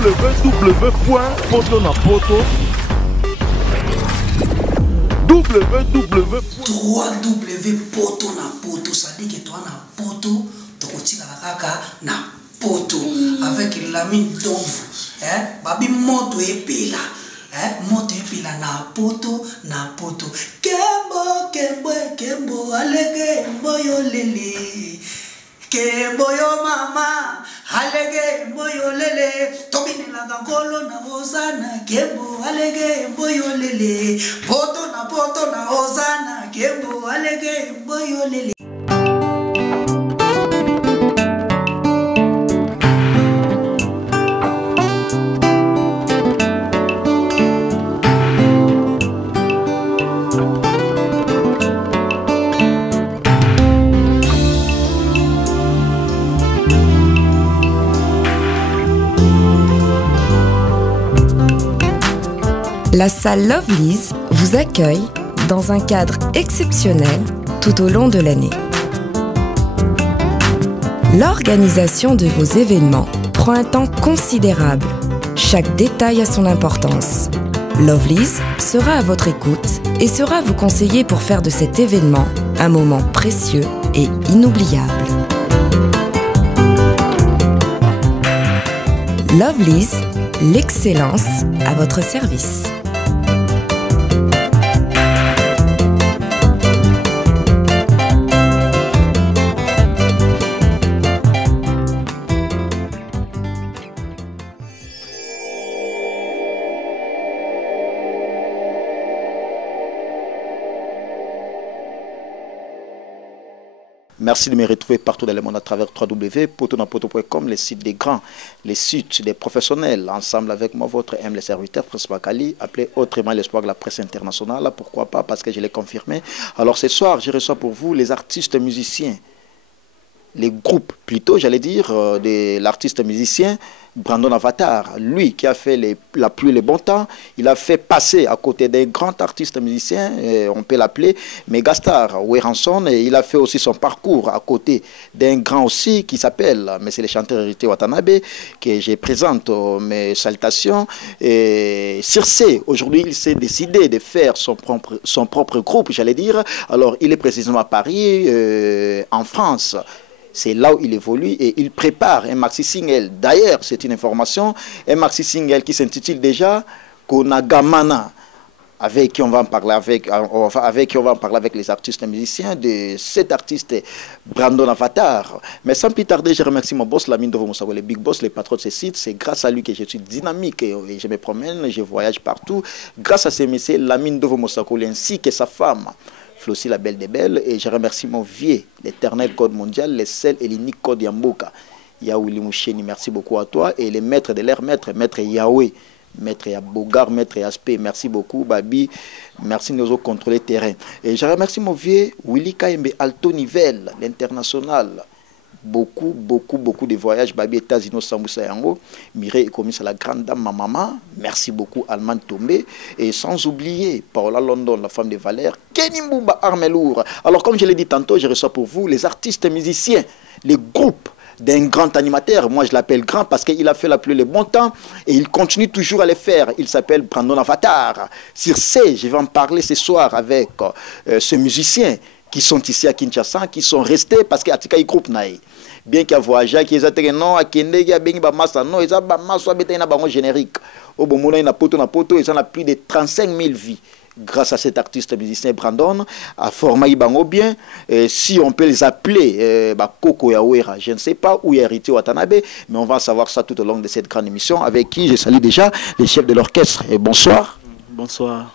www.potonapoto www.potonapoto, ça dit que toi na poto, tokotika la kaka na poto avec la mine d'ombre, babi moto epela. Moto epela na poto kembo alege moyo lele kembo yo mama alege moyo lele tobine la gangolo na ozana kembo alege moyo lele poto na ozana kembo alege moyo lele. La salle Lovely's vous accueille dans un cadre exceptionnel tout au long de l'année. L'organisation de vos événements prend un temps considérable. Chaque détail a son importance. Lovely's sera à votre écoute et sera vous conseiller pour faire de cet événement un moment précieux et inoubliable. Lovely's, l'excellence à votre service. Merci de me retrouver partout dans le monde à travers www.potonapoto.com, les sites des grands, les sites des professionnels. Ensemble avec moi, votre humble serviteur, Prince Bakali, appelé autrement l'espoir de la presse internationale. Pourquoi pas? Parce que je l'ai confirmé. Alors ce soir, je reçois pour vous les artistes musiciens, les groupes plutôt, j'allais dire, de l'artiste musicien Brandon Avatar, lui qui a fait la pluie et le bon temps, il a fait passer à côté d'un grand artiste musicien, on peut l'appeler Megastar Weranson, et il a fait aussi son parcours à côté d'un grand aussi qui s'appelle, mais c'est le chanteur hérité Watanabe, que je présente mes salutations. Et Circe, aujourd'hui il s'est décidé de faire son propre groupe, j'allais dire, alors il est précisément à Paris, en France. C'est là où il évolue et il prépare un maxi-single. D'ailleurs, c'est une information, un maxi-single qui s'intitule déjà Konagamana, avec qui on va en parler avec les artistes musiciens de cet artiste Brandon Avatar. Mais sans plus tarder, je remercie mon boss, Lamine Dovo Moussako, le big boss, le patron de ce site. C'est grâce à lui que je suis dynamique et je me promène, je voyage partout. Grâce à ce messieurs, Lamine Dovo Moussako, ainsi que sa femme, Flossie la belle des belles, et je remercie mon vieux, l'éternel code mondial, le seul et l'unique code Yamboka. Yahweh Moucheni, merci beaucoup à toi, et les maîtres de l'air, maître Yahweh, maître Yabogar, maître Aspect, merci beaucoup, Babi, merci de nous contrôler terrain. Et je remercie mon vieux Willy Kaembe Alto Nivel, l'international. Beaucoup de voyages, Babi États-Unis, Samboussa Yango, Mireille est commis à la grande dame, ma maman, merci beaucoup, Alman Tomé, et sans oublier Paola London, la femme de Valère, Kenny Mbouba Armelour. Alors, comme je l'ai dit tantôt, je reçois pour vous les artistes musiciens, les groupes d'un grand animateur. Moi, je l'appelle grand parce qu'il a fait la pluie le bon temps et il continue toujours à le faire. Il s'appelle Brandon Avatar. Circe, je vais en parler ce soir avec ce musicien qui sont ici à Kinshasa, qui sont restés parce qu'il y a un groupe naï. Bien qu'il y a voyagé, qu'il y a non, à Kende, il y a bien massa, non, il y a massa, il y a un générique. Au bon moment, il y a poto, il y a plus de 35 000 vies. Grâce à cet artiste musicien Brandon, à former Ibango bien, si on peut les appeler Koko Yawera, je ne sais pas où est hérité Watanabe, mais on va savoir ça tout au long de cette grande émission, avec qui je salue déjà les chefs de l'orchestre. Et bonsoir. Bonsoir.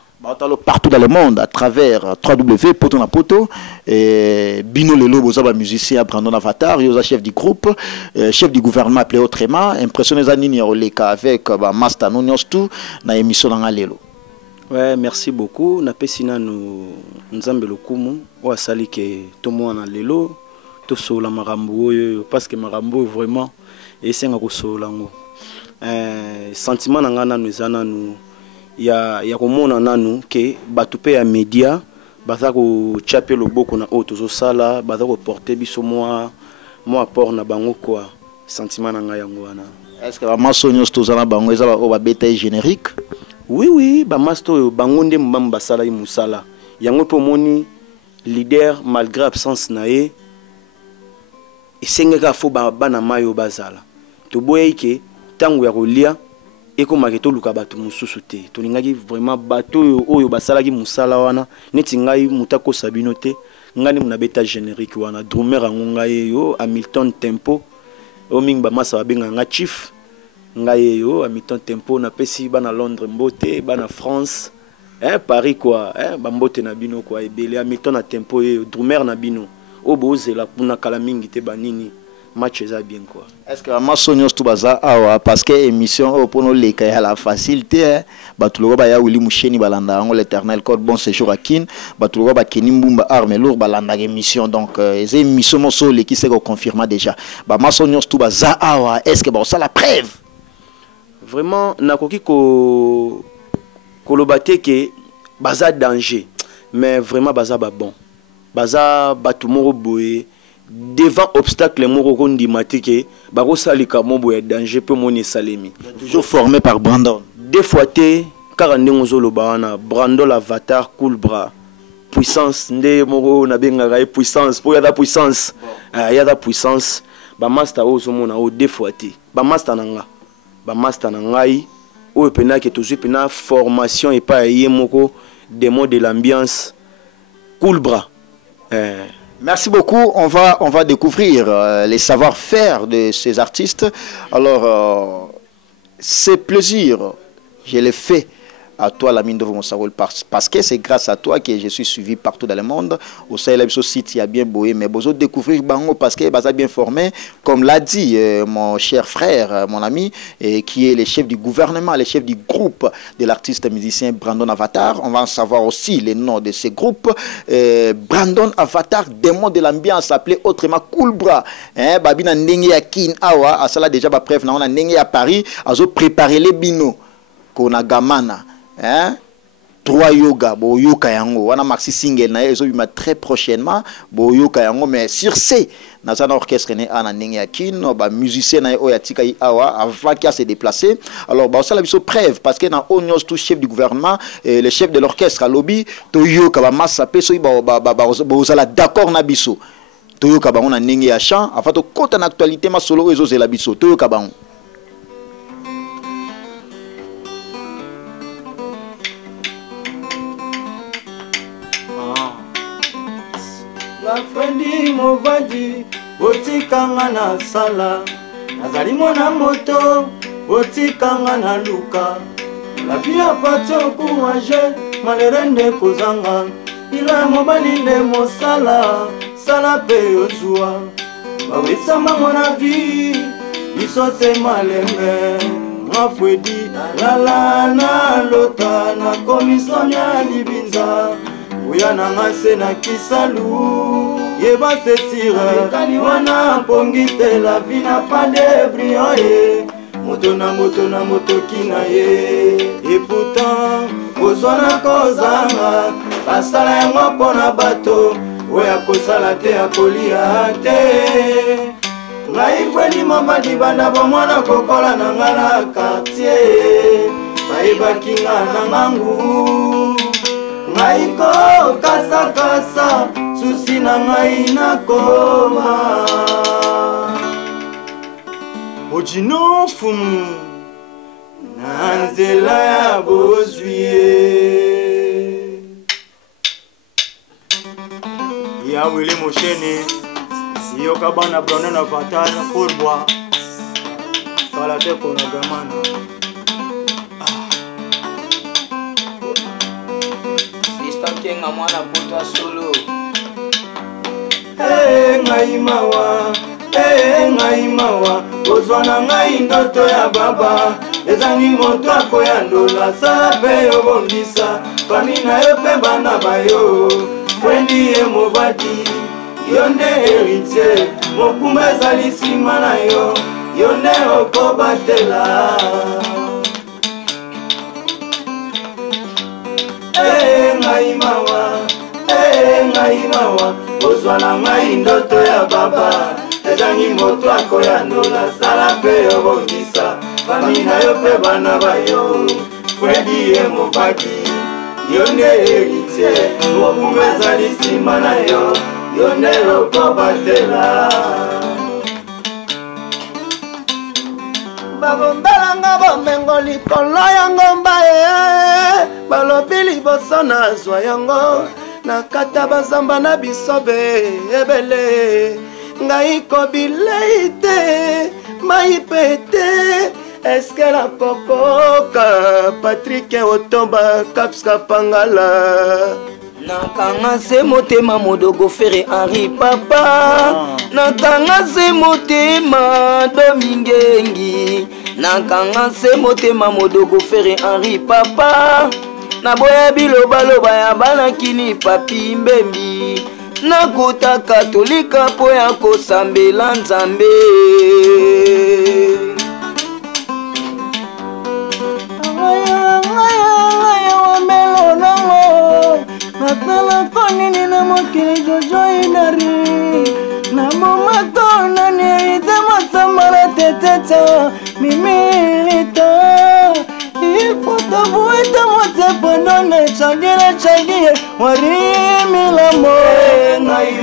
Partout dans le monde, à travers www.potonapoto, Bino Lelo, Bozaba musicien Brandon Avatar, Yosa chef du groupe, chef du gouvernement appelé autrement, impressionné Zanini Oleka avec Master Nonyostou, na émission dans Lelo. Ouais, merci beaucoup. Napesina nous nzambe lokumu wa sali ke tomo na lelo to sola marambo parce que marambo vraiment et senga ko sola ngo. Sentiment na ngana nous ezana nous ya komona nanu ke batupe ya media baza ko chaper loboko na auto zo sala baza ko porter biso moi apport na bango quoi sentiment na nga yango wana. Est-ce que vraiment Sonios Tozana Bango est bêta générique? Oui, Bamasto Bangonde Mbamba Sala Moussala. Yango Pomoni, leader malgré absence nae. Et Sengaka fo bana mayo bazala. To boyeke tango ya kolia eko maketo luka bato mususu te. To lingaki vraiment bato oyo basala ki musala wana neti ngai mutako sabino te. Ngani muna bêta générique wana drummer ngai yo Hamilton Tempo. O ming ba masa babenga nga chief. Ngai yo Hamilton Tempo na pesi bana Londres mbote bana France. Paris quoi, ba mbote na bino quoi ebele Hamilton na Tempo yo drummer na bino. Obozela puna kala mingi te banini match eza bien quoi. Est-ce que vraiment Sonios Tubaza awa parce que émission pour nous les cas la facilité batuloba ba ya Willy Musheni balanda ngo l'éternel code bon séjour à Kin batuloba ba Keni Mbumba arme lourd balanda émission donc les émissions moso les qui se confirma déjà ba Sonios Tubaza awa est-ce que bon ça la preuve vraiment nakoki ko kolobate ke baza danger mais vraiment baza ba bon baza batu moko boye devant obstacle moko kondimatike bako salika mo boye danger pe moni salemi toujours formé par Brandon deux fois te 42 zolo bana Brandon l'avatar cool bras puissance nde moko na benga puissance pour yada puissance yada puissance ba master ozo mona o deux fois te ba master na ngai o pena ke toujours pena formation et pas yemoko démon de l'ambiance cool bras. Merci beaucoup. On va découvrir les savoir-faire de ces artistes. Alors, c'est plaisir. Je l'ai fait à toi, la mine de Vomosarol, parce que c'est grâce à toi que je suis suivi partout dans le monde. Au Sahel, site, il y a bien boé, mais besoin de découvrir Bango parce que Baza bien formé, comme l'a dit mon cher frère, mon ami, qui est le chef du gouvernement, le chef du groupe de l'artiste musicien Brandon Avatar. On va en savoir aussi les noms de ces groupes. Brandon Avatar, démon de l'ambiance, appelé autrement Cool Bra. Babina Ndenge ya Kin Awa, à cela déjà, bref, on a Ndenge à Paris, à préparer les binos. Kona Gamana. Trois yoga bo yoka yango wana maxi single na ezo bima très prochainement bo yoka yango mais sur ce na un orchestre né ana ndenge ya kino ba musicien na o ya tika awa avant qu'il se déplacer alors ba ça la biso preuve parce que na onyos tout chef du gouvernement le chef de l'orchestre à lobby to yoka ba massa peso ba la d'accord na biso to yoka ba on a ndenge ya chant afin to kota na actualité ma solo ezo zela biso to yoka ba La frendi movadi botikanga na sala nazali mwana moto botikanga na luka la via patio kuwaje malerende kozanga ila mobali nde mosala sala pe ozua bawisa mwana vi bisose malembe mafwedi lala na lota na komisomya libinza Uyana ngase na kisalu Yeba se tire Kani wana pongite la vina pande brioye Moto na moto kina ye Et pourtant Kozwana kozanga Basala ya mwapo na bato Oya kosala te ya kolia te Ngai fweni mambadi banda bomwana kokola na ngala quartier Baiba kinga na mangu Ngaiko kasa kasa susi na ngai na koma Ojino fumu na nzela ya bozwie Ya Willy Musheni Iyo kabana Brandon Avatar Pourbois Kala te kona gamana Kenga mwana puta solo ngai mawa Ozwana ngai ndoto ya baba Ezangi moto ako ya ndola Sala pe yo bondisa Famina yo pe bana bayo Frendi ye movadi Yonde heritier Mokumba ezali sima na yo Yonde oko batela ngai mawa Ozwana ngai ndoto ya baba ezangi moto akoyandola sala mpe yobongisa fami na yo mpe bana bayo Fredi ye mobaki yo nde héritier bokumu ezali nsima na yo yo nde okobatela babombalanga bomengo likolo yango mbaye balobi liboso nazwa yango nakata bazamba na bisobe ebele ngai kobilei te mai pe te eske nakokoka Patrick Otomba Kapska Pangala nakanga se motema modogo fere Henri papa nakanga se motema Domingengi nakanga se motema modogo fere Henri papa naboya bilobaloba ya bana kini papi mbembi nakuta katolika po ya kosambela nzambe nasala konini na mokili jojo inari na momato nani ite masambala teteta mimilita ifuta buita mote pandone chagire chagie warimila mo ngai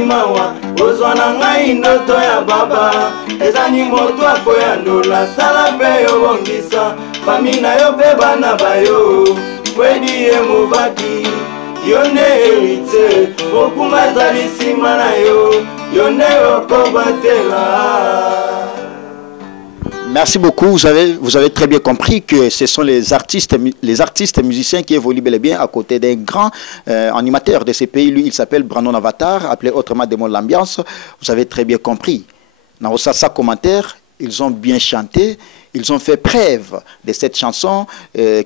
mawa ozwana ngai ndoto ya baba ezani moto akoyandola sala mpe yobongisa fami na yo mpe bana bayo Fredi ye mobaki yo nde héritier bokumu ezali nsima na yo yo nde okobatela. Merci beaucoup. Vous avez très bien compris que ce sont les artistes musiciens qui évoluent bel et bien à côté d'un grand animateur de ce pays. Lui, il s'appelle Brandon Avatar, appelé autrement Démon l'Ambiance. Vous avez très bien compris. Dans sa commentaire, ils ont bien chanté. Ils ont fait preuve de cette chanson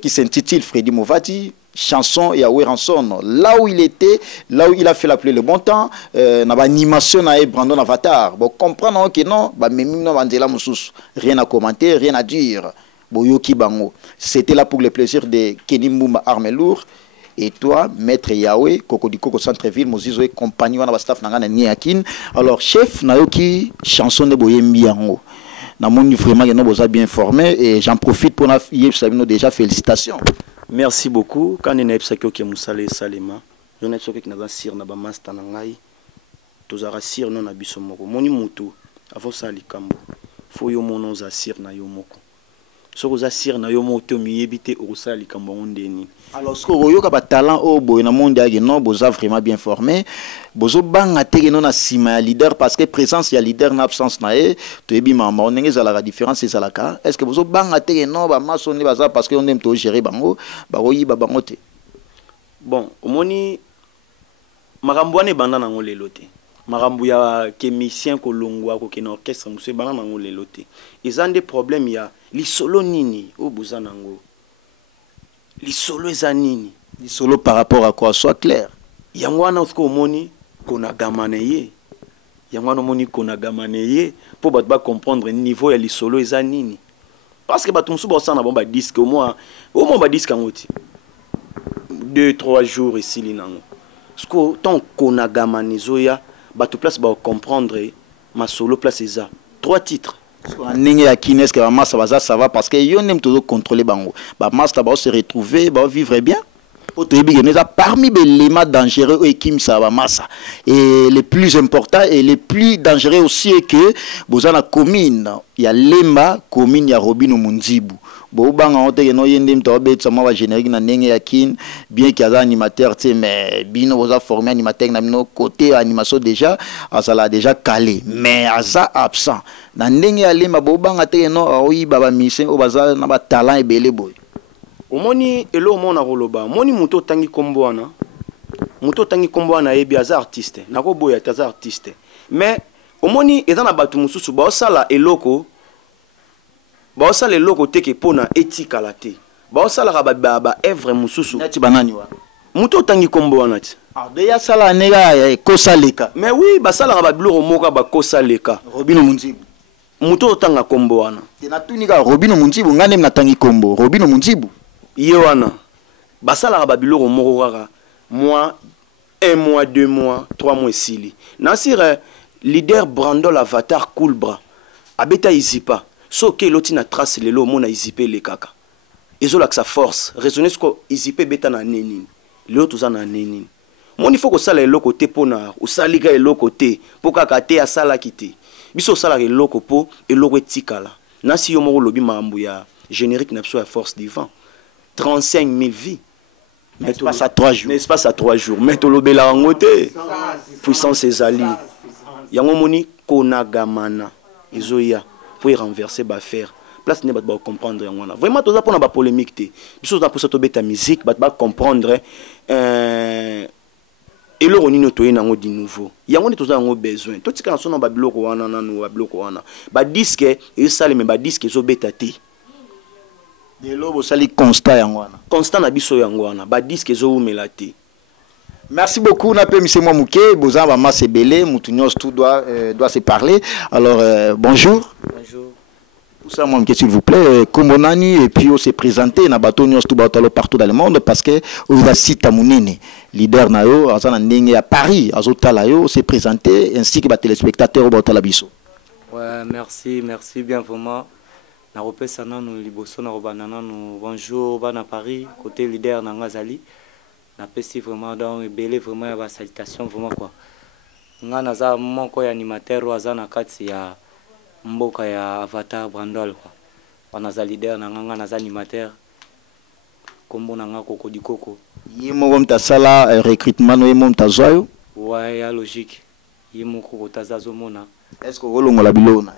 qui s'intitule Fredi Movati, chanson Yahweh Ranson. Là où il était, là où il a fait l'appeler le bon temps, dans l'animation de Brandon Avatar. Bon, comprenons que non, rien à commenter, rien à dire. C'était là pour le plaisir de Kenny Mboumba Armelour. Et toi, Maître Yahweh, Kokodiko Centre-Ville, Mozizo et compagnie, on a staff Nangana Niakin. Alors, chef, Nayoki, chanson de Boyembiango. Vraiment, nous avons bien formé et j'en profite pour nous déjà félicitations. Merci beaucoup. Quand on a fait Moussale Salema, on a fait que nous sir na ba master nangai. Tozara sir non na biso moko. Moni mutu avant sali kambo. Faut yo mono za sir na yo moko. So za sir na yo moto mi yebite o sali kambo ondeni. Alors ce que yo ka ba talent au boy na monde ya non boza vraiment bien formé. Bozo banga tege non na sima leader parce que présence ya leader na absence na e to ebi mama on ngeza la différence c'est la ka. Est-ce que bozo banga tege non ba masoni baza parce que on aime to gérer bango ba oyi ba bango te. Bon, omoni makambo ane banda nango lelo te. Makambo ya kémicien ko longwa ko kena orchestre muso banda nango lelo te. Ils ont des problèmes ya li solo nini o boza nango. Li solo ezanini. Li solo par rapport à quoi soit clair. Yangwana usko omoni kona gamaneye. Yangwana omoni kona gamaneye pour ba comprendre niveau ya li solo ezanini. Parce que batumsu bossa na bomba disque au moins ba disque ngoti. 2-3 jours ici linango. Sko tant kona gamanizo ya batu place ba comprendre ma solo place eza 3 titres. Ninge ya kines que massa baza ça va parce que yo n'aime toujours contrôler bango. Ba massa ba se retrouver, ba vivre bien. Parmi les éléments dangereux et qui ça va massa. Et le plus important et le plus dangereux aussi est que vous avez la commune, il y a Lemba, commune, il y a Robino Munzibu. Bon, on te no yendem to bet sama wa générique na nenge yakin bien qu'il y a animateur mais bino vous a formé animateur na no côté animation déjà ça déjà calé mais aza absent na nenge ya Lemba bo banga te no oyi baba mission o baza na ba talent ebele boy. Omoni elo mona roloba moni muto tangi komboana yebi aza artiste nako boya taza artiste mais omoni ezana batu mususu ba osala eloko teke pona etika la te ba osala ba œuvre mususu nati banani wa muto tangi komboana ti deya sala nega kosa leka mais oui ba sala ba biloko moka ba kosa leka Robino Munzibu muto tanga komboana tena tunika Robino Munzibu ngane na tangi kombo Robino Munzibu Yewana basala ba biloko moko kaka moi 1 mois, 2 mois, 3 mois ici. Nansir leader Brandon Avatar Coolbra. Abeta Izipa. So ke loti na trace lelo mona Izipé le kaka. Ezo la sa force. Raisonner ce que Izipé beta na nenine. Lelo toza na nenine. Mon il faut que ça le côté pona ou saliga le côté pour kaka te asala kité. Biso sala le loko po et loko tikala. Na si yo moko lobi mambu ya générique na biso ya force divin. 35 000 vies. Mais passe à 3 jours. Mais passe à 3 jours. Mais to lobela ngote. Puissance ezali. Yango moni konagamana. Ezoya pour renverser ba faire. Place ne ba comprendre yango. Vraiment toza pona ba polémique te. Biso za pour ça to beta musique ba comprendre et le ronino to yenango di nouveau. Yango ne toza yango besoin. To tika na sona ba biloko wana nanu ba biloko wana. Ba disque et sale mais ba disque zo beta te. De l'eau, sali constat yangwana. Constant na biso yangwana. Ba disque zo umela te. Merci beaucoup, Nape M. Mouké. Bozan va masser belé. Moutunios tout doit se parler. Alors, bonjour. Bonjour. Pour ça, moi, s'il vous plaît, Komonani, et puis on s'est présenté, na bateau Nios tout partout dans le monde, parce que on a cité Mounine, leader Nayo, à Paris, à Zotalayo, s'est présenté, ainsi que les téléspectateurs au Botalabiso. Ouais, merci bien vraiment. Na repesa nanu liboso na robanana nu bonjour bana Paris côté leader na ngazali. Na pesi vraiment donc belé vraiment ba salutation vraiment quoi. Nga naza moko ya animateur waza na kati ya mboka ya Avatar Brandol quoi. Banaza leader na nga naza animateur. Kombo na nga koko dikoko. Yimo mta sala recrutement no yimo mta zoyo. Ouais, ya logique. Yimo koko tazazo mona. Est-ce que vous la bilona?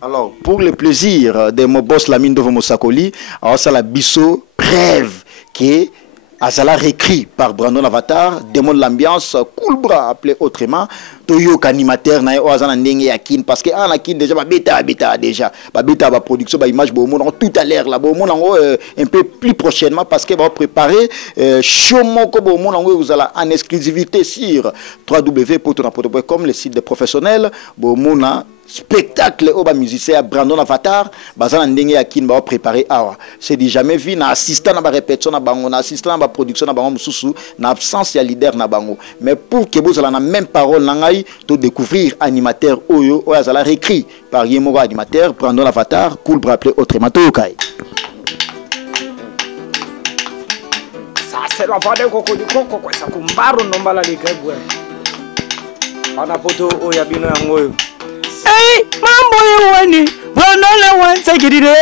Alors, pour le plaisir de mon boss Lamine de Vomosakoli, alors ça la bisso brève qui est Azala réécrit par Brandon Avatar, démontre l'ambiance cool bras appelé autrement. Toyo animateur na yo azana ndenge yakin parce que anakin déjà ba beta déjà ba beta ba production ba image bo monde tout à l'heure là bo monde un peu plus prochainement parce que va préparer show moko bo monde vous allez en exclusivité sur www.potonapoto.com le site des professionnels bo monde spectacle au ba musicien Brandon Avatar bazana ndenge yakin ba préparer awa c'est dit jamais vu na assistant na ba répétition na bango na assistant na ba production na bango mususu na absence ya leader na bango mais pour que vous allez la même parole na to découvrir animateur Oyo Oyazala réécrit par Yemoro animateur Brandon Avatar cool brappelé autrement Tokai. Ça c'est la voix de Coco du Coco quoi ça kumbaro nombala likebwe. Ana poto oyabino yangoyo. Hey mambo yewani Brandon le wan segidide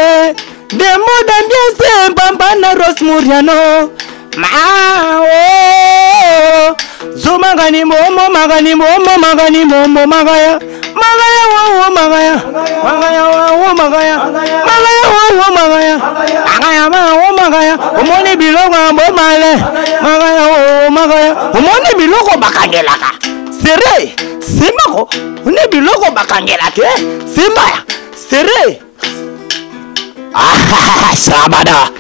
demo d'ambiance bambana Rosmuriano Mao Zumagani momo magani momo magani momo magaya magaya wo magaya magaya wo magaya magaya wo magaya magaya wo magaya omoni biloko ambo male magaya wo magaya omoni biloko bakangelaka sere simako one biloko bakangelaka simaya sere ah sabada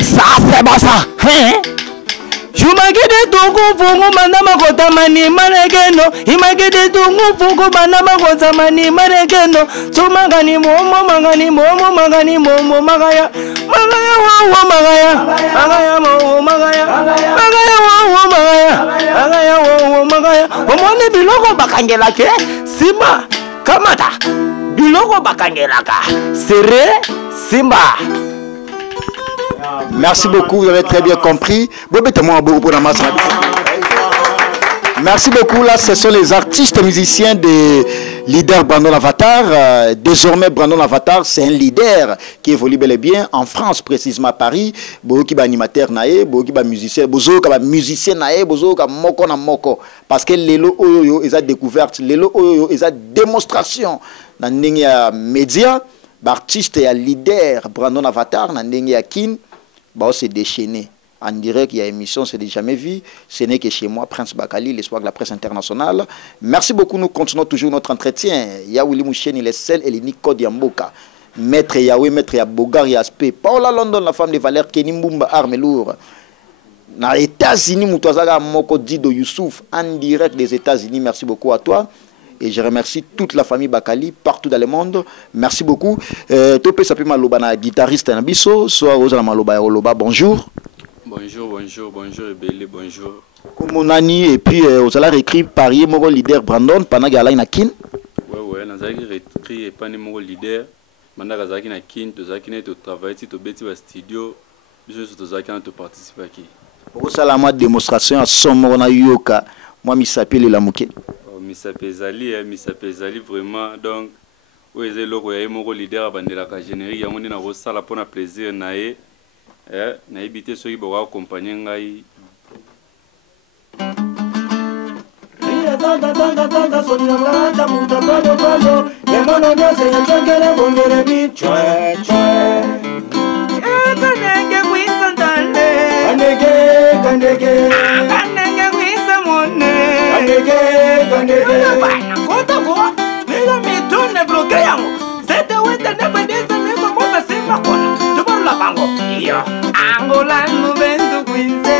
ça c'est bon ça hein Jumagede tungu fungu manama kota mani maregeno Imagede tungu fungu manama kota mani maregeno Sumagani momo magani momo magani momo magaya Magaya wawo magaya Magaya wawo magaya Magaya wawo magaya Magaya wawo magaya Omoni biloko bakangela ke Simba kamata Biloko bakangela ka Sere Simba Merci beaucoup, vous avez très bien compris. Merci beaucoup, là ce sont les artistes musiciens de leader Brandon Avatar. Désormais Brandon Avatar c'est un leader qui évolue bel et bien en France, précisément à Paris. Boki ba animateur nae, boki ba musicien, bozo ka ba musicien nae, bozo ka moko na moko. Parce que lelo oyo ils a découverte, lelo oyo ils a démonstration dans ndenge média, artiste et leader Brandon Avatar dans ndenge kin. Bah, c'est déchaîné. En direct, il y a émission, c'est déjà jamais vu. Ce n'est que chez moi, Prince Bakali, l'espoir de la presse internationale. Merci beaucoup, nous continuons toujours notre entretien. Yaouli Mouchen, il est seul et l'unique code Yamboka. Maître Yahweh, Maître Yabogar, Yaspé. Paola London, la femme de valeur, Kenny Mbumba, arme lourde. Dans les États-Unis, Moutouazaga Moko Dido Youssouf, en direct des États-Unis. Merci beaucoup à toi. Et je remercie toute la famille Bakali partout dans le monde. Merci beaucoup. Topé Sapi Maloba, guitariste Nabiso, soit Rosa Maloba Oloba, bonjour. Bonjour, bonjour, bonjour, Ebele, bonjour. Comme Nani, et puis vous allez écrire parier mon leader Brandon pendant qu'il y a là kin. Ouais, nous allons écrire et pas mon leader. Pendant que Zaki na kin, tu Zaki na tu travailles, tu bêtis au studio, je suis Zaki na tu participer qui. Vous allez ma démonstration à son na yoka. Moi, mi s'appelle la mouké. Mi s'appelle Zali vraiment donc. Oui, c'est le roi mon leader abandonné la générique. Il y a mon na salle pour un plaisir naé. Na éviter ceux qui vont accompagner ngai. Angola no vento quince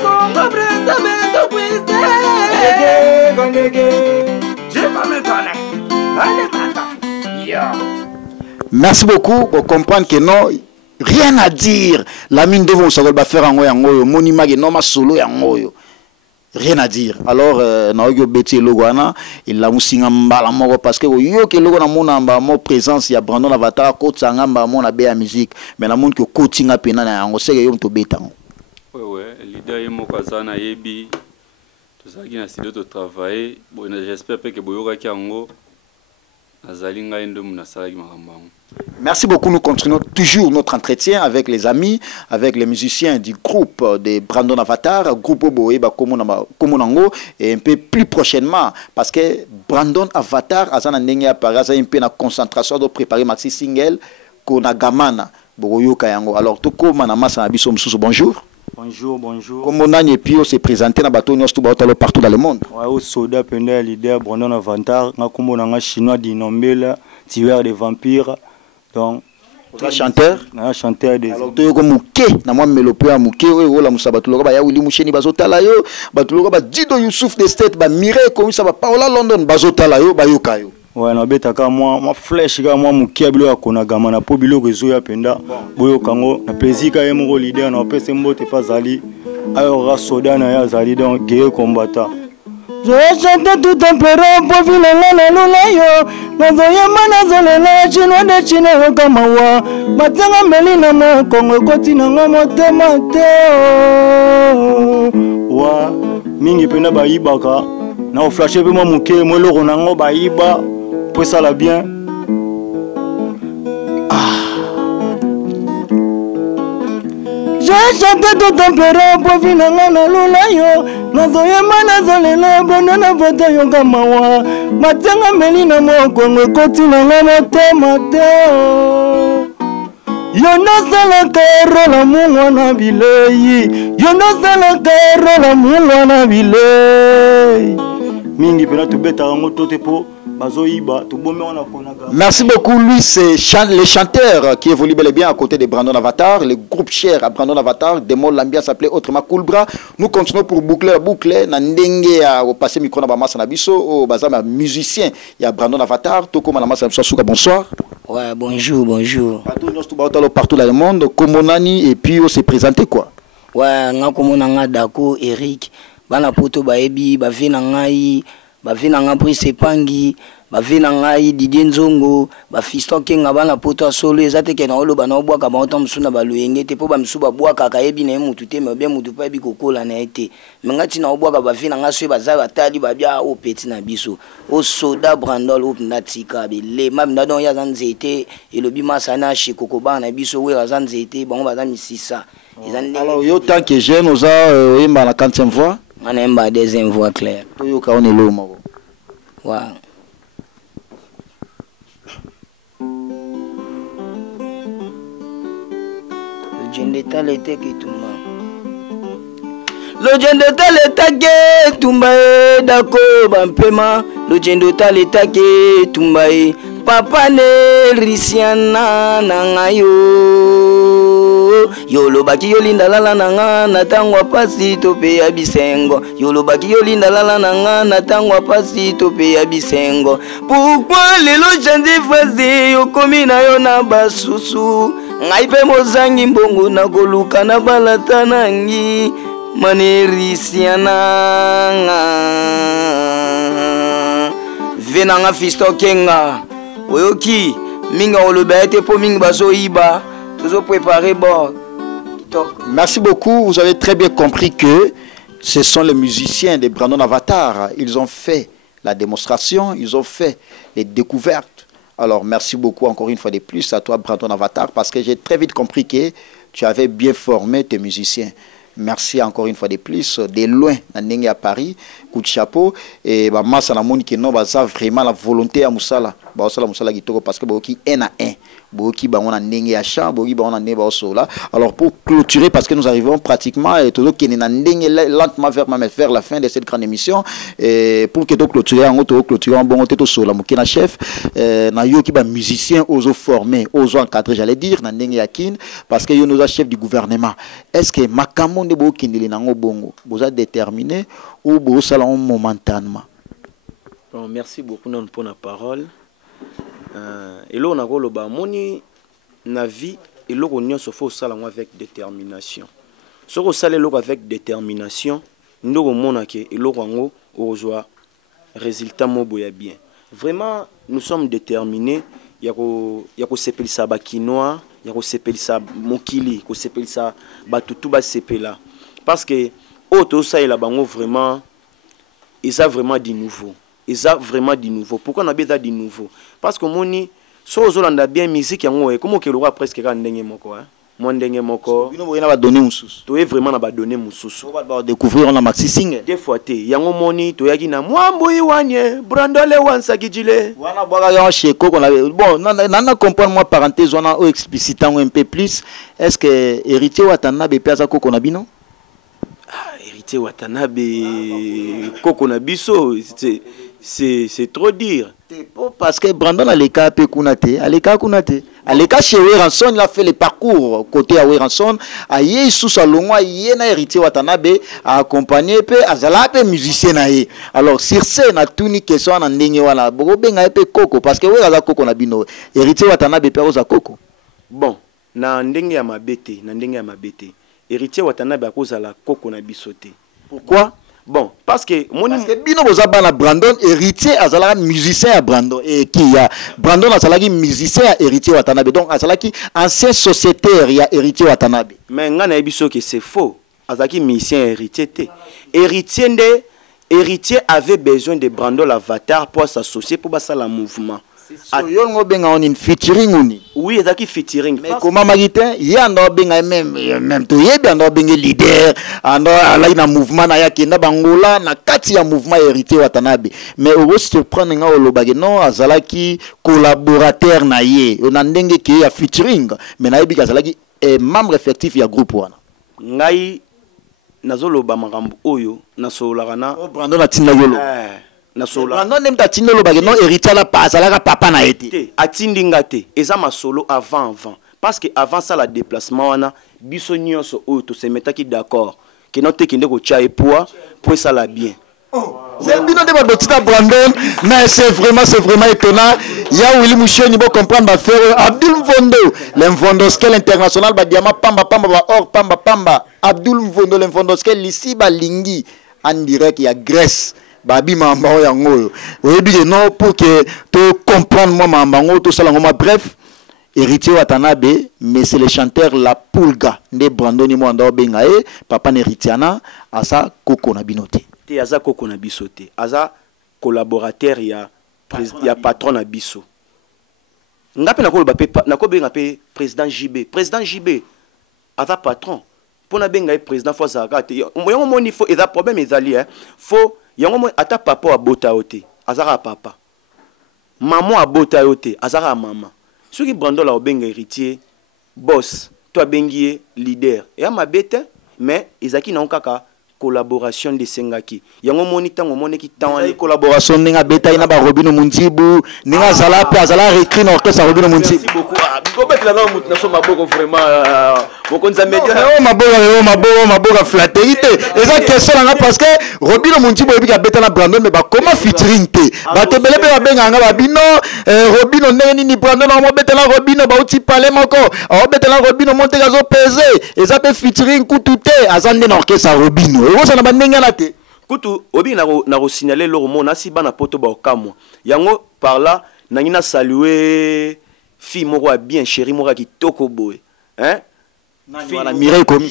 Congo brenda vento quince Je vais me donner Allez mata Merci beaucoup pour comprendre que non rien à dire la mine de vous ça va faire en ngoyo monima que non ma solo ya ngoyo rien à dire alors na yo beti logwana il la musinga mbala moko parce que yo ke logo na mona mba mo présence ya Brandon Avatar ko tsanga mba mo na be ya musique mais na monde que coaching pena na yango c'est que yo mto betango ouais leader yemo kazana yebi tout ça qui na studio de travailler bon j'espère que boyoka ki yango azali ngai ndo muna sala ki makambo. Merci beaucoup. Nous continuons toujours notre entretien avec les amis, avec les musiciens du groupe de Brandon Avatar, groupe Boeba Komonango, et un peu plus prochainement, parce que Brandon Avatar, Azana Nenge apparaît, un peu la concentration de préparer maxi single, Konagamana, Boyo Kayango. Alors, Toko Manamasa Abisom Soussou, bonjour. Bonjour, bonjour. Comme on a et puis on s'est présenté dans le bateau, partout dans le monde. Au Soda, Penda, leader Brandon Avatar, un chinois d'Inombela, tueur des vampires. Donc, chanteur des alors to ko muke na mwa melope ya muke oyo la musabatulo ba ya wili musheni bazotala yo batulo ba Dido Youssouf de State ba mire comme ça ba Paola London bazotala yo ba yoka yo ouais na betaka moi flèche ga moi muke bilo ya konagama na po bilo rezo ya penda boyo kango na plaisir ka yemo leader na pese mbote pas zali ayo ra soda na ya zali donc guerrier combattant. Je chante tout un péro pour filer la lula yo. Nazoya manazolela chino de chine kamawa. Matanga melina mo kongo kotina ngomo temate. Wa mingi pena ba ibaka. Na o flasher pe mo muke mo loko nango ba iba. Pour ça la bien. Je chante tout un péro pour filer la lula yo. Nazoya manazolela bono na voto yo kamawa. Matanga melina mo kongo kotina ngomo temate. Yo no sala kero la mungo na bilei. Yo no sala kero la mungo na bilei. Mingi pena to beta ngo tote po. Merci beaucoup. Lui, c'est le chanteur qui évolue bel et bien à côté de Brandon Avatar, le groupe cher à Brandon Avatar, Demol l'ambiance s'appelait autrement Coolbra. Nous continuons pour boucler. Nandenge au passé micro na bamasa na biso au bazama musicien. Il y a Brandon Avatar. Toko manamasa Souka, bonsoir. Ouais, bonjour, bonjour. Partout dans le monde, Komonani et puis on s'est présenté quoi? Ouais, nga Komonanga Dako, Eric, bana poto baebi, bavina ngai. Bavina nga Brice Pangi, bavina ngai Didier Nzongo, bafiston kenga bana poto solo ezate ke na oloba na obwaka ba otam suna baluyenge te po ba msuba bwaka kayebi na mutu te me bien mutu pa bi kokola na ete mengati na obwaka bavina nga so baza batali babia o petit na biso o soda Brandon op natika bele mam na don ya zanzete elobi masana shikoko bana biso we zanzete bango baza misisa alors yo tant que jeune oza oyemba na 40e voix on aime la deuxième voix claire. Wow. Le gender l'été qui tombe. Le gender l'été qui tombe. D'accord, bampema. Le gender l'été qui tombe. Papa ne risiana nangayo. Yolo baki yolinda lala nanga natangwa pasi tope ya bisengo. Yolo baki yolinda lala nanga natangwa pasi tope ya bisengo. Pourquoi lelo chandi fazi yokomi na yo na basusu ngai pe mozangi mbongo na koluka na balata nangi manerisiana venanga fisto kenga oyoki minga oloba ete po mingi bazoyiba tozo préparer bon. Merci beaucoup, vous avez très bien compris que ce sont les musiciens de Brandon Avatar, ils ont fait la démonstration, ils ont fait les découvertes. Alors merci beaucoup encore une fois de plus à toi Brandon Avatar, parce que j'ai très vite compris que tu avais bien formé tes musiciens. Merci encore une fois de plus, de loin, à Paris, coup de chapeau, et massa na moni que non, ça vraiment la volonté à Moussala, parce que boki un à un, boki ba on a ndenge à champ, boki ba on a ndenge ba sola. Alors pour clôturer, parce que nous arrivons pratiquement et tout qui n'est ndenge lentement vers la fin de cette grande émission, et pour que tu clôturer en auto clôturer en bon auto sola, mokina chef, na yo qui ba musicien oso formé, oso encadré, j'allais dire, na ndenge yakin, parce que yo nous a chef du gouvernement. Est-ce que makamo de boki ndele nango bongo, vous a déterminé ou vous salon momentanément? Bon, merci beaucoup non pour la parole. Et là on a le ba moni na vie et là on se faut salon avec détermination. Ce qu'on sale avec détermination, nous on mona que et là on reçoit résultat mo boya bien. Vraiment nous sommes déterminés. Yako sepeli sa bakinois, yako sepeli sa mokili, ko sepeli sa batutu ba sepela. Parce que auto ça et la bango vraiment ils a vraiment du nouveau. Ils a vraiment du nouveau. Pourquoi on a besoin du nouveau? Parce que moni so ozolanda bien musique yango comment que le roi presque ka ndenge moko hein. Mon ndenge moko. Bino boyena ba donner mususu. To est vraiment na ba donner mususu. On va découvrir on a maxi single. Des fois te yango moni to yaki na mwambo iwanye brandole wansa kijile. Wana boka ya cheko qu'on avait bon nana comprendre moi parenthèse on a explicitant un peu plus. Est-ce que héritier Watanabe pe azako qu'on a bino? Héritier Watanabe koko na biso c'est trop dire. Parce que Brandon a les cas peu kunate, a les cas kunate. A les cas chez Weranson, il a fait le parcours côté à Weranson, a yé sous salon, yé na héritier Watanabe a accompagné peu azala peu musicien na yé. Alors sur scène a tout ni question en ndenge wana, boko benga peu koko parce que Weraza koko na bino. Héritier Watanabe pe oza koko. Bon, na ndenge ya mabete, na ndenge ya mabete. Héritier Watanabe a cause la koko na bisoté. Pourquoi? Bon, parce que bino bozaba na Brandon héritier azalaka musicien à Brandon et qui a Brandon azalaki musicien à héritier Watanabe donc azalaki ancien sociétaire ya héritier Watanabe. Mais ngana ebiso que c'est faux. Azalaki musicien héritier té. Héritier avait besoin de Brandon l'avatar pour s'associer pour passer le mouvement. Yolngo benga on in featuring uni. Oui, ezaki featuring. Mais comment magitin, yando benga même to yebi ando benga leader, ando ala na mouvement na yakenda bangola na kati ya mouvement héritier Watanabe. Mais au se prendre nga olobage non azalaki collaborateur na ye. On ndenge ki ya featuring, mais na yebi azalaki membre effectif ya groupe wana. Ngai nazoloba makambo oyo nasolaka na Brandon atinda yolo. Nasola. Non nem tatino lo bageno héritier la pas la papa na été. Atindinga te. Eza ma solo avant. Parce que avant ça la déplacement wana biso nyonso oyo to se metaki d'accord que notre kinde ko tia poids pour ça la bien. C'est bien de batita Brandon mais c'est vraiment étonnant. Ya Willy Mouchon ni bo comprendre ba faire Abdul Mvondo, l'Invondoskel international ba diamant pamba ba or pamba. Abdul Mvondo l'Invondoskel ici ba lingi en direct ya Grèce. Babi mamba yango oui non pour que tu comprendre moi mamba tout ça bref héritier Watanabe mais c'est le chanteur la Pulga de Brandon ni mo ndo benga papa n'héritiana asa koko na binoté te aza koko na bisoté aza collaborateur ya patron na biso ngape nakoloba pe nakobenga pe président JB aza patron pona benga président fois zakate yango moni faut eza problème ezali faut yango mo ata papa abota ote azaka papa maman abota ote azaka mama soki Brandon la obenga héritier boss toi bengier leader et mabete mais ezaki na kaka collaboration de sengaki yango moni tango moneki tango collaboration ninga beta ina ba Robino Muntibu ninga zala pe azala recrit na orchestre Robino Muntibu. Merci beaucoup bikobetela na mutu na so maboko vraiment mokonza media maboka flatterie te eza question nga parce que Robino Muntibo ebika betana Brandon mais ba comment featuring te bato belé pe babenga nga babino Robino ndenge nini Brandon na mo betela Robino ba uti parler moko o betela Robino monte gazo peser eza pe featuring kutu te azande na orchestre Robino ego ça na bandenge na te kutu obi na ko signaler lo mona si bana poto ba okamwa yango par là nangina saluer fille moko bien chérie moko kitoko boy hein Voilà, Mireille comme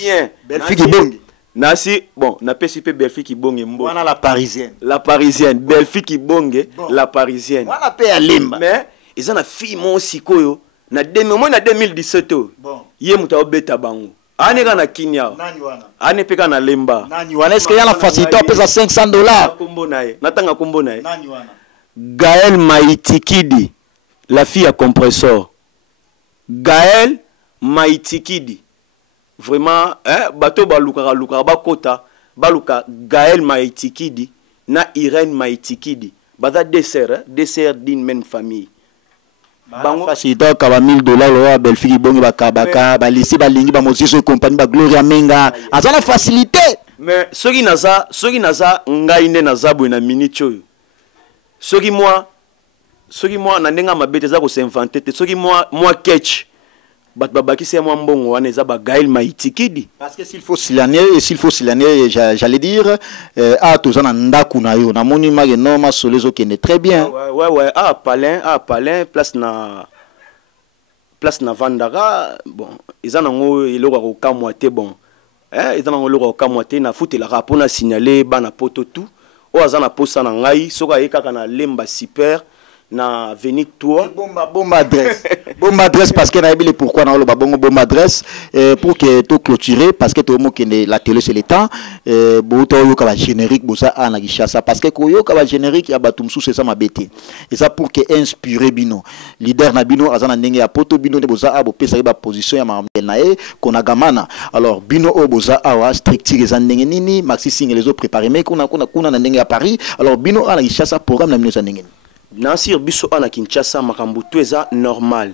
belle fille qui bonge. Nasi bon, na PCP belle fille qui bonge mbo. Voilà la parisienne. La parisienne, belle fille qui bonge, la parisienne. Voilà paix à limba. Mais ils ont na fille mon sikoyo na 2017. Bon. Yé muta obeta bango. Ane kana kinya. Nani wana? Ane peka na lemba. Nani wana? Est-ce qu'il y a la facilité à payer $500? Kombo nae. Natanga kombo nae. Nani wana? Gaël Maïtikidi, la fille à compresseur. Gaël Maïtikidi. Vraiment, bato baluka bakota, baluka Gaël Maïtikidi, na Irène Maïtikidi. Bada dessert d'une même famille. Bango facilité ka ba $1000 lo belle fille bongi ba kabaka ba lisi ba lingi ba mosiso compagnie ba Gloria Menga. Azana facilité. Mais soki naza ngai ne naza bo na minute oyo. Soki moi na ndenga mabete za ko s'inventer te. Soki moi catch bat babaki c'est moi mbongo wana eza ba Gaël Maïtikidi parce que s'il faut silaner j'allais dire tozana ndaku na yo na moni mage norma solezo kende très bien ouais palin place na Vandara bon eza nango eloko ko kamwa te bon eza nango eloko ko kamwa te na futela rapport na signaler bana poto tout o azana posa na ngai soka yekaka na lemba super na venir toi bomba adresse parce que na yebile pourquoi na lo bomba adresse pour que tout clôturer parce que tout mo kende la télé c'est le temps boto yo ka ba générique bosa ana Kishasa parce que ko yo ka ba générique ya batumsu c'est ça mabete et ça pour que inspirer bino leader na bino azana ndenge ya poto bino de bosa abo pesa ba position ya mamel na e konagamana alors bino o bosa awa structure za ndenge nini maxi single les autres préparer mais kuna na ndenge ya Paris alors bino ana Kishasa programme na bino za ndenge Nansir biso ana Kinshasa makambu tueza normal.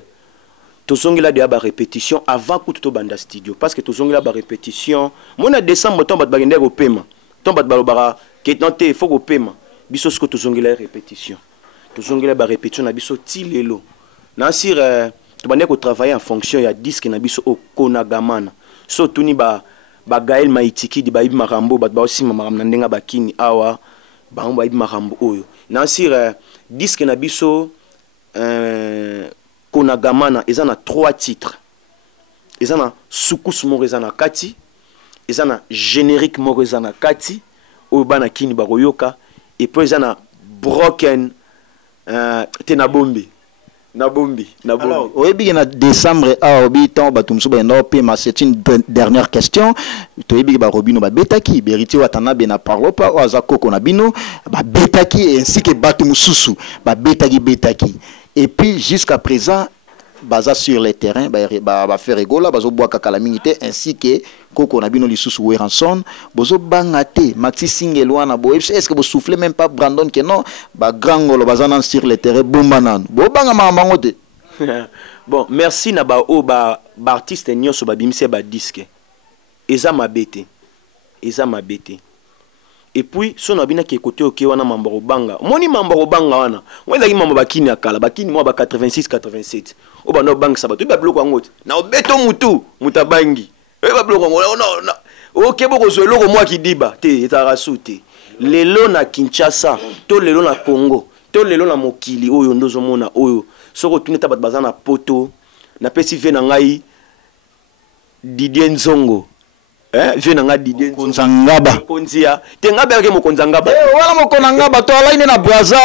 Tozongela de ba répétition avant que tout banda studio parce que tozongela ba répétition. Mona décembre tomba ba ngende ko pema. Tomba ba bara que tante faut ko pema. Biso ce que tozongela répétition. Tozongela ba répétition na biso ti lelo. Nansir to banda ko travailler en fonction ya disque na biso o konagamana. So tuni ba Gaël Maïtikidi ba ibi makambo ba aussi makambo ndenga bakini awa ba ibi makambo oyo. Nansir disque na biso konagamana ezana 3 titres ezana sukus moko ezana kati ezana générique moko ezana kati oyo bana kini bakoyoka et puis ezana broken te na bombi alors oyebi na décembre obi temps batumsu ba no pe ma c'est une dernière question toyebi ba Robino ba betaki beriti watana be na parlo pa azako kona bino ba betaki ainsi que batumususu ba betaki et puis jusqu'à présent baza sur les terrains ba faire rigola bazo boa kala minité ainsi que koko na bino lisusu Weranson bozo bangate maxi single wana bo est-ce que vous soufflez même pas Brandon que non ba grangolo bazana sur les terrains bombanan bo banga mamango te bon merci na ba o ba artiste nyonso ba bimse ba disque eza mabete et puis son abina ki côté OK wana mambaro banga moni mambaro banga wana wenda ki mambo bakini akala bakini mo ba 86 87 o ba no banga sabato ba bloko ngote na obeto mutabangi e ba bloko ngo no OK boko zo loko moi ki diba te etarasute lelo na Kinshasa to lelo na Congo to lelo na mokili oyo ndozo mona oyo soko tuneta bat bazana poto na pesi ve na ngai Didier Nzongo viens nga Didier Konzangaba konzia te ngaba ke mokonzangaba wala mokonangaba to ala ine na braza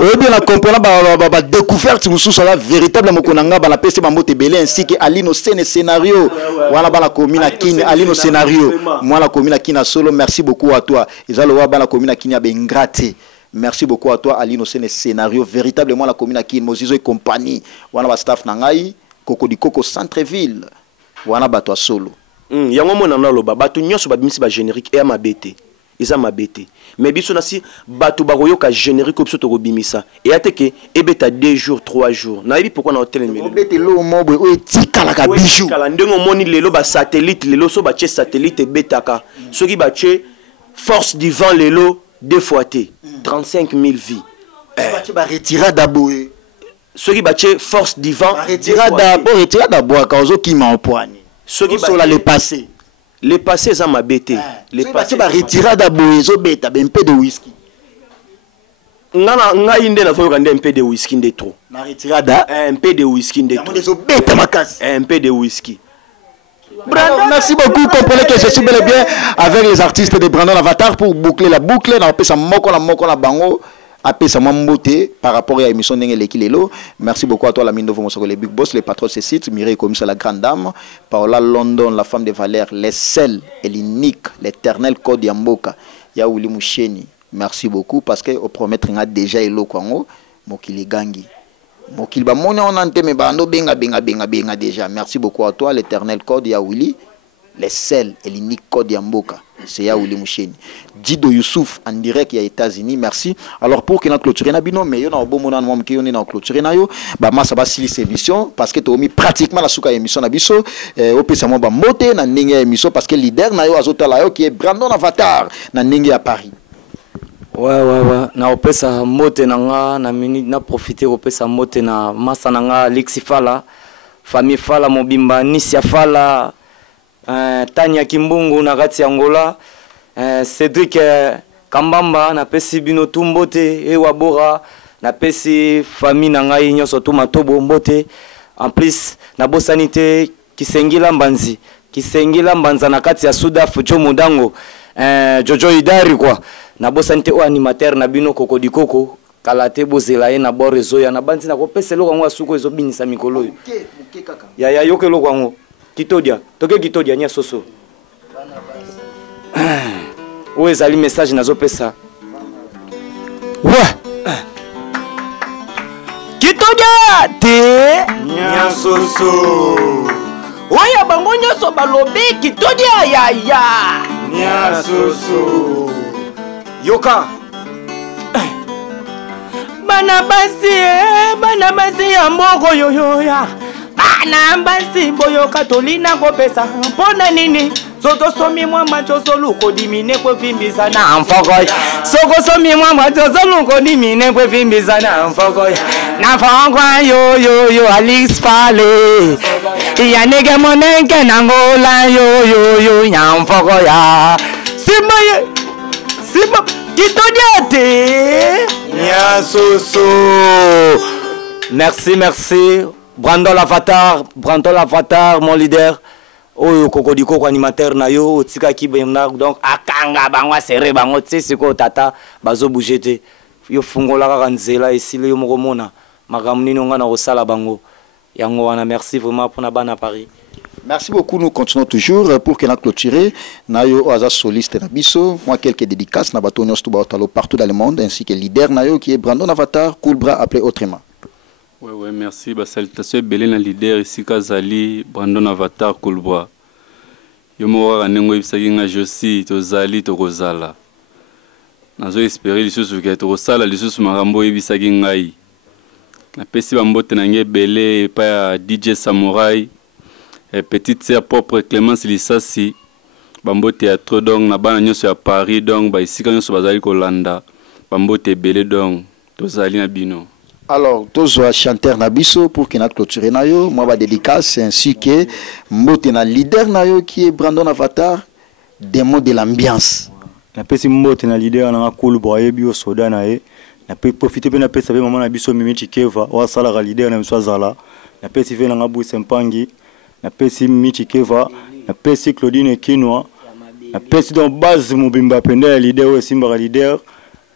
et bien na comprendre ba découverte mususu la véritable mokonangaba la pesi ba mote belé ainsi que Alino scénario wala ba la commune Kini Alino scénario moi la commune Kini solo merci beaucoup à toi ezalo wa ba la commune Kini ya bengrate. Merci beaucoup à toi Alino scénario véritablement la commune Kini Mozizo et compagnie wana ba staff na ngai Koko di Koko centre-ville wana ba toi solo yango mona na loba batu nyonso babimisi ba générique et mabete eza mabete mais biso nasi bato bakoyoka générique biso tokobimisa et ateke ebeta 2 jours 3 jours na yebi pourquoi na hotel melo obete lo mobwe o etikala ka bijou kala ndengo moni lelo ba satellite lelo so ba che satellite betaka soki ba che force du vent lelo 2 fois T 35 000 vies ba retira daboé soki ba che force du vent retira daboé ka ozo kima opwani soki ba la le passé les passés ça m'a bêté les passés ba retira daboé zo beta ben peu de whisky nga inde na foyo kande un peu de whisky de trop na retirada un peu de whisky de trop zo beta makasi un peu de whisky. Brandon, merci beaucoup. Comprenez que je suis bel et bien avec les artistes de Brandon Avatar pour boucler la boucle. On appelle ça moko la bango. Appelle ça mamboté par rapport à l'émission Nengeleki Lelo. Merci beaucoup à toi, la mine de Vomosoko, les Big Boss, les patrons de ces sites, Mireille Comissa, la grande dame, Paola London, la femme de valeur, les seuls et l'unique, l'éternel code Yamboka, Yaouli Moucheni. Merci beaucoup parce que au promettre déjà Elo Kwango, Mokili Gangi. Mokili ba mona on anteme ba no benga déjà. Merci beaucoup à toi, l'éternel code Yaouli, les seuls et l'unique code Yamboka. C'est Yaouli Moucheni. Dido Youssouf en direct aux États-Unis, merci. Alors pour que nous clôturer na bino mais yo na bon mona mom ki yo na clôturer na yo ba massa ba sili émission parce que to mi pratiquement la souka émission na biso au pesa mo ba moté na ndenge émission parce que leader na yo azotala yo qui est Brandon Avatar na ndenge à Paris. Ouais na opesa moté nanga na minute na profiter opesa moté na massa nanga Lexi Fala famille Fala mobimba Nisia Fala Tania Kimbungu na kati Angola Cédric Kambamba na pesi bino tumbote e wabora na pesi famille na ngai nyoso to matobo mbote en plus na bosanité Kisengila Mbanza na kati ya Sudaf Jomodango Jojo Idari kwa na bosanité o animateur na bino Kokodi Koko kalate bozela ye na borezo ya na banzi na kopesa loko ngo asuko ezobinisa mikolo ya yoke loko ngo Kitodia toke Kitodia nya soso où est le message nazo pesa ouais Kitodia te nya soso oya bango nyoso balobi Kitodia ya nya soso yoka bana basi ya mboko yoyoya bana basi boyo katolina kopesa mpona nini soto somi mwa macho soluko dimine kwe vimbiza na mfogoy soko somi mwa macho soluko dimine kwe vimbiza na mfogoy na fongwa yo Alex Fale ya nege monenke na ngola yo ya mfogoya simba Kitodia te nya soso. Merci Brandon Avatar mon leader oyo Kokodi Koko animateur na yo tika ki bena donc akanga bangwa serre bango tsiko tata bazo bouger te yo fungola ka nzela esile yo moko mona makambo nini nga na kosala bango yango wana merci vraiment pour na bana Paris. Merci beaucoup, nous continuons toujours pour que nous clôturer. Nayo Aza soliste Nabiso, moi quelques dédicaces na bato nyos partout dans le monde ainsi que leader Nayo qui est Brandon Avatar, Coolbra appelé autrement. Ouais, merci. Bah, salutation Belén la leader ici Kazali, Brandon Avatar, Coolbra. Yo mo wa nengo ibisaki nga Josi, tozali tokozala. Nazo espérer lisusu ke tokosala lisusu makambo ibisaki ngai. Na pesi bambote na nge belé pa ya DJ Samurai. Et petite sœur propre Clémence Lissasi bambo théâtre donc na bana nyoso ya Paris donc ba ici quand bazali kolanda bambo te belé donc tozali na bino. Alors tozo chanteur na biso pour que na clôturer na yo moi ba dédicace ainsi que mbote na leader na yo qui est Brandon Avatar des mots de l'ambiance na pesi mbote na leader na Coolbra yebi o soda na ye na pe profiter pe na pesa pe maman na biso Mimi Chikeva wa sala ga leader na biso zala na pesi ve na ngabu Sempangi na pesi Michi Keva na pesi Claudine Kinwa na pesi dans base mobimba penda leader ou simba leader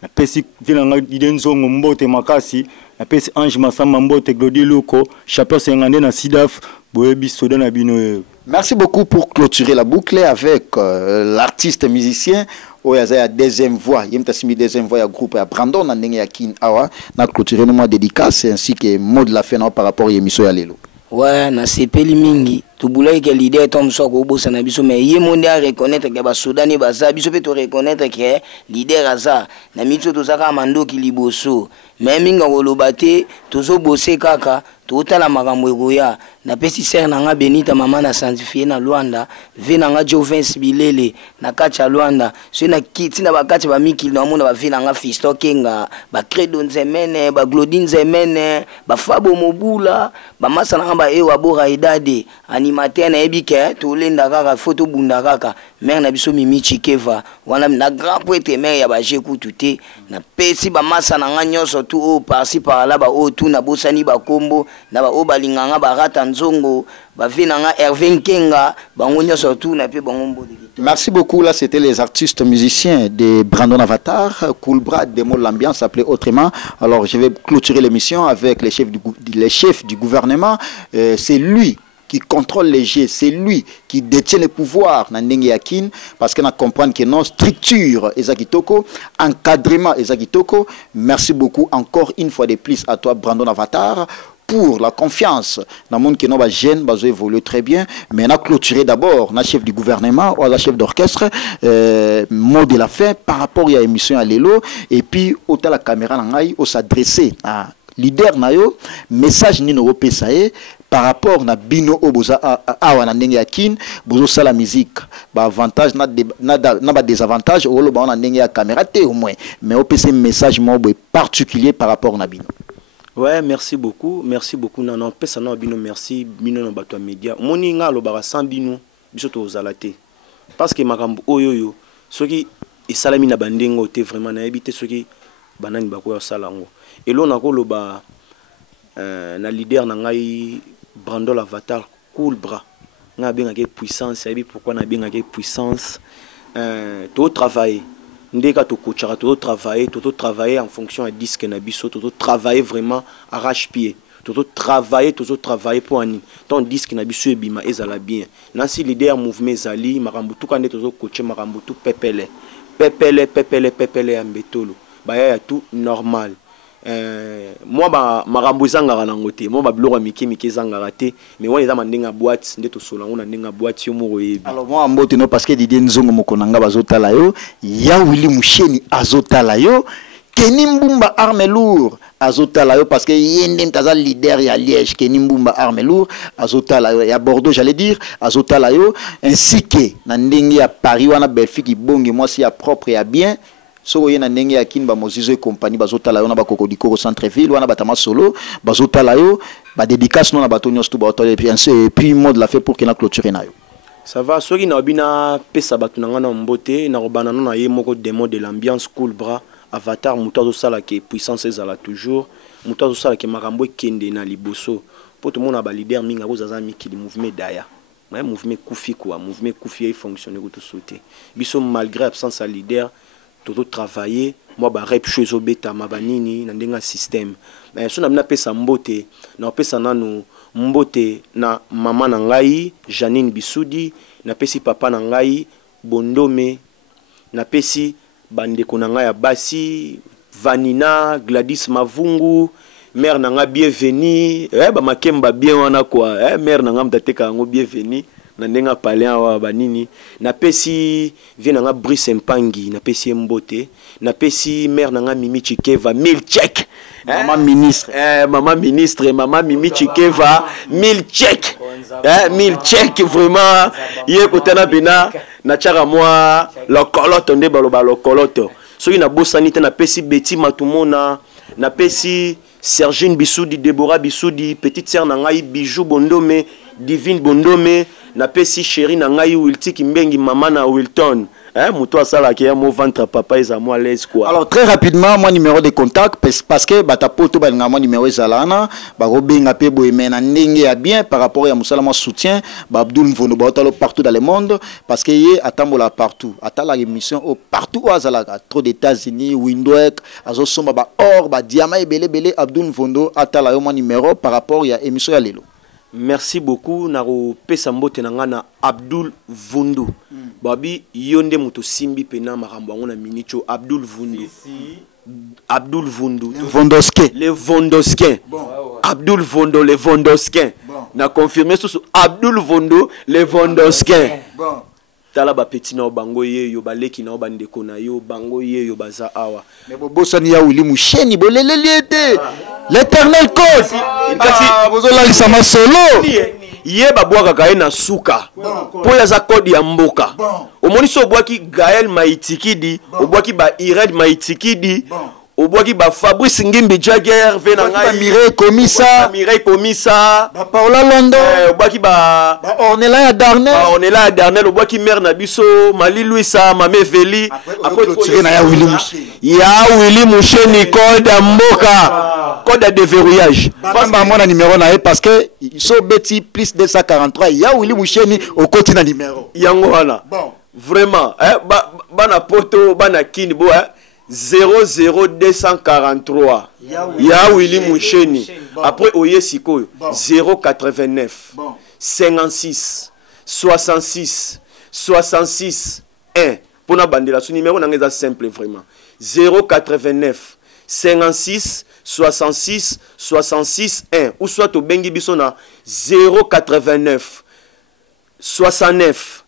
na pesi vina leader nzongo mbote makasi na pesi Ange Masamba mbote Glody Luko chapeur sengande na Sidaf boyebi soda na bino. Merci beaucoup pour clôturer la boucle avec l'artiste musicien Oyaza deuxième voix yemtasimi deuxième voix ya groupe ya Brandon na ndenge ya Kin Awa na clôturer no mois dédicace ainsi que mot de la fin par rapport à l'émission ya lelo. Ouais, na sepeli mingi tobulaki ke leader tom soko obosana biso mais ye monde a reconnaître ke basoda ne baza biso pe to reconnaître ke leader aza na miso tozaka mandoki liboso mais minga koloba te tozobose kaka totala makambo ekoya napesi ser nanga Benita mama na sanctifié na Luanda ve nanga Jovens Bilele na kacha Luanda so na kiti na bakati ba mikili na mona ba ve nanga Fisto Kenga ba Credo Nzemene ba Glodine Nzemene ba Fabo Mobula ba masa nanga ba ewa bora idade animateur na ebike to lenda kaka photo bunda kaka mère na biso Mimi Chikeva wana na grand poète mère ya ba jeku tuté na pesi ba masa nanga nyonso tout au par-ci par-là ba o tout na bosani ba kombo na ba o balinganga ba rata nzongo ba vinanga Hervé Nkenga bango nyonso tout na pe bango mbodi. Merci beaucoup. Là, c'était les artistes musiciens de Brandon Avatar. Cool Brad démo l'ambiance s'appelait autrement. Alors, je vais clôturer l'émission avec les chefs du gouvernement. C'est lui qui contrôle les jets, c'est lui qui détient le pouvoir dans Nengeakin, parce qu'on a compris que non, structure Ezakitoko, encadrement Ezakitoko. Merci beaucoup encore une fois de plus à toi, Brandon Avatar, pour la confiance dans le monde qui est jeune, va évoluer très bien. Mais on a clôturé d'abord la chef du gouvernement ou la chef d'orchestre, mot de la fin par rapport à l'émission à l'élo, et puis autant la caméra on s'adresser à leader nayo message ni no pesae par rapport na bino oboza awana ndenge ya kin bozo sala musique ba avantage na ba désavantage o lo ba na ndenge ya caméra te au moins mais o pese message mo particulier par rapport na bino. Ouais, merci beaucoup non pesa na bino merci bino na bato média moni nga lo ba sans bino biso to zalate parce que makambo oyoyo soki esalami na bandengo te vraiment na ebité soki banani bako ya salango et l'on a koloba na leader na ngai Brandon Avatar Cool Bra na bien avec puissance et pourquoi na bien avec puissance tout travailler ndeka to coachara tout travailler en fonction à disque na biso tout travailler vraiment arrache-pied tout travailler pour ani ton disque na biso ebima ezala bien nansi leader mouvement zali makambo tout kande tout coacher makambo tout pepele ambetolo baya tout normal moi makambo zangara na ngote moi ba biloko miki zangara te mais on eza mandenga boîte ndeto solango na ndenga boîte yo moko yebi alors moi mbote no parce que Didier Nzongo mokonanga bazotala yo ya Willy Musheni azotala yo Kenny Mbumba arme lourd azotala yo parce que yende mtaza leader ya Liège Kenny Mbumba arme lourd azotala yo ya Bordeaux j'allais dire azotala yo ainsi que na ndenge ya Paris wana Belgique bongi moi si ya propre ya bien so yena ndenge ya kin ba Mozizo et compagnie bazotala yo na ba Kokodiko au centre ville wana batama solo bazotala yo ba dédicace non na bato nyonso ba hôtel et puis mode la fait pour que na clôturer na yo ça va soki na bina pesa bato na ngana mbote na robana na ye moko démo de l'ambiance Cool Bra Avatar muto sala ke puissance ezala toujours muto sala ke makambo kende na liboso po to mona ba leader minga ko zaza mikili mouvement daya mais mouvement kufi quoi mouvement kufi il fonctionner ko to sauter biso malgré absence à leader tout travailler moi ba rep chez obeta mabanini na ndenga système mais so na bina pesa mbote na pesa nanu mbote na mama na ngai Janine Bisudi na pesi papa na ngai Bondome na pesi bandeko na ngai ya basi Vanina Gladys Mavungu mère na ngai bienvenue ba makemba bien wana quoi mère na ngai mtateka ngo bienvenue na ndenga palin wa banini na pesi vie na nga Brice Mpangi na pesi mbote na pesi mère na nga Mimi Chikeva 1000 check maman ministre maman Mimi Chikeva 1000 check 1000 check vraiment ye kotana bina na chara moi lo koloto nde baloba lo koloto soki na bosani te na pesi Betty Matumona na pesi Sergine Bissoudi Deborah Bissoudi petite sœur na ngai Bijou Bondome Divine Bondome na pesi chéri na ngai Wilti Kimbengi mama na Wilton muto asala ki ya mo ventre papa eza mo à l'aise quoi. Alors très rapidement mon numéro de contact parce que batapoto balinga mon numéro ezalana ba robenga pe boyemena ndenge ya bien par rapport à musala mo soutien ba Abdul Mvondo ba otalo partout dans le monde parce que yé atambola partout atala émission au partout azala trop d'États-Unis Windhoek azo somba ba or ba diamant ebele Abdul Mvondo atala yo mon numéro par rapport à émission ya lelo. Merci beaucoup naro pesa mbote na Abdul Vundu babi yonde muto simbi pena makambo ngona minicho Abdul Vundu Abdul Vundu Vondoske les Vondosquins bon. Abdul Vondo les Vondosquins bon. Na confirmé sous Abdul Vondo le Vondoskin. Bon. Tala ba petit na bango ye yo ba leki na ba ndeko na yo bango ye yo baza awa. Mais bosani ya Willy Moucheni boleleliete. L'éternel cause. Kasi bozola lisama solo. Ye ba bwaka kae na suka. Po ya za code ya mboka. Omoni so bwaki Gaël Maitikidi, obwaki ba Ired Maitikidi. Obwaki ba Fabrice Ngimbi Jagger vena ngai Mireille Komisa ba Paola Londo obwaki ba Ornella ya Darnel Ornella ya Darnel obwaki mère na biso Mali Louisa Mame Veli après tirer na ya Willy Moucheni Willy Moucheni code ya mboka code de déverrouillage parce que mon numéro na parce que so beti plus 243 ya Willy Moucheni au côté na numéro yango wana vraiment bana poto bana kini bo 00243 ya Willy Moucheni après oye sikoyo 089 56 66 66 1 pour na bandela son numéro nangeza simple vraiment 089 56 66 66 1 ou soit au bengi biso na 089 69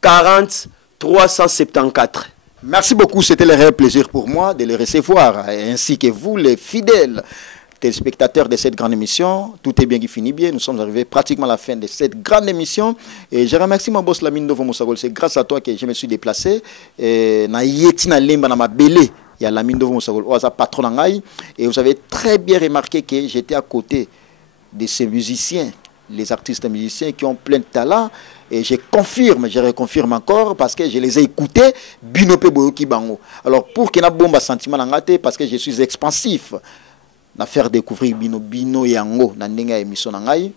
40 374. Merci beaucoup, c'était le réel plaisir pour moi de les recevoir, ainsi que vous, les fidèles téléspectateurs de cette grande émission. Tout est bien qui finit bien, nous sommes arrivés pratiquement à la fin de cette grande émission. Et je remercie mon boss Lamine Dovo Moussagol, c'est grâce à toi que je me suis déplacé. Na yeti na lemba na ma belé, il y a Lamine Dovo Moussagol, oza patron ngai. Et vous avez très bien remarqué que j'étais à côté de ces musiciens, les artistes musiciens qui ont plein de talent. Et je confirme, je reconfirme encore parce que je les ai écoutés, Binope Boyoki Bango. Alors pour que na bomba sentiment ngate parce que je suis expansif, na faire découvrir Bino Yango na ndenga émission ngai,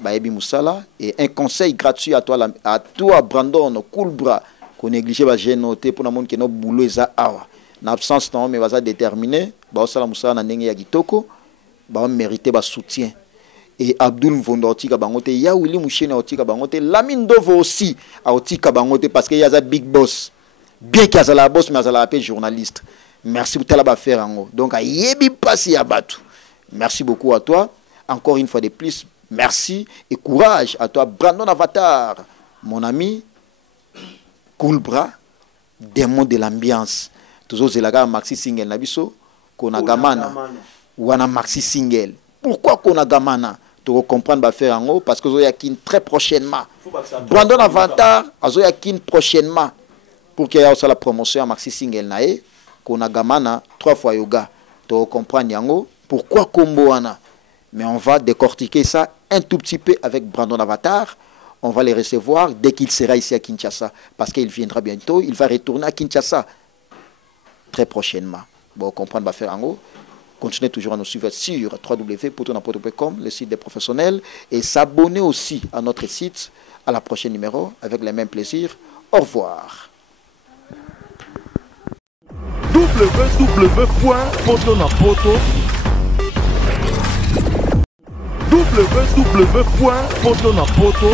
baebi musala et un conseil gratuit à toi Brandon Coolbra qu'on néglige ba genoté pour na monde que no boulot eza awa. Na absence non mais va déterminer, ba sala musala na ndenga ya kitoko, ba mériter ba soutien. Et Abdul Mvondo Otika Bangote, ya Willy Moucheni Otika Bangote, Lamine Dovo aussi a Otika Bangote parce qu'il y a un big boss. Bien qu'il y a la boss, mais il y a la journaliste. Merci pour la faire. Donc, à Yebi Passi Abatu. Merci beaucoup à toi. Encore une fois de plus, merci et courage à toi, Brandon Avatar, mon ami, Coolbra, démon de l'ambiance. Toujours, c'est la Maxi Single Nabiso, Konagamana, ou un Maxi Single. Pourquoi Konagamana? Tu comprendre va faire en haut parce que Zoyakin très prochainement. Brandon Avatar, Zoyakin prochainement pour qu'il y ait la promotion à Maxi Single Nae, Konagamana 3 fois yoga. Tu comprendre en haut pourquoi Komboana. Mais on va décortiquer ça un tout petit peu avec Brandon Avatar. On va les recevoir dès qu'il sera ici à Kinshasa parce qu'il viendra bientôt. Il va retourner à Kinshasa très prochainement. Bon, comprendre va faire en haut. Continuez toujours à nous suivre sur www.potonapoto.com, le site des professionnels, et s'abonner aussi à notre site à la prochaine numéro avec le même plaisir. Au revoir. www.potonapoto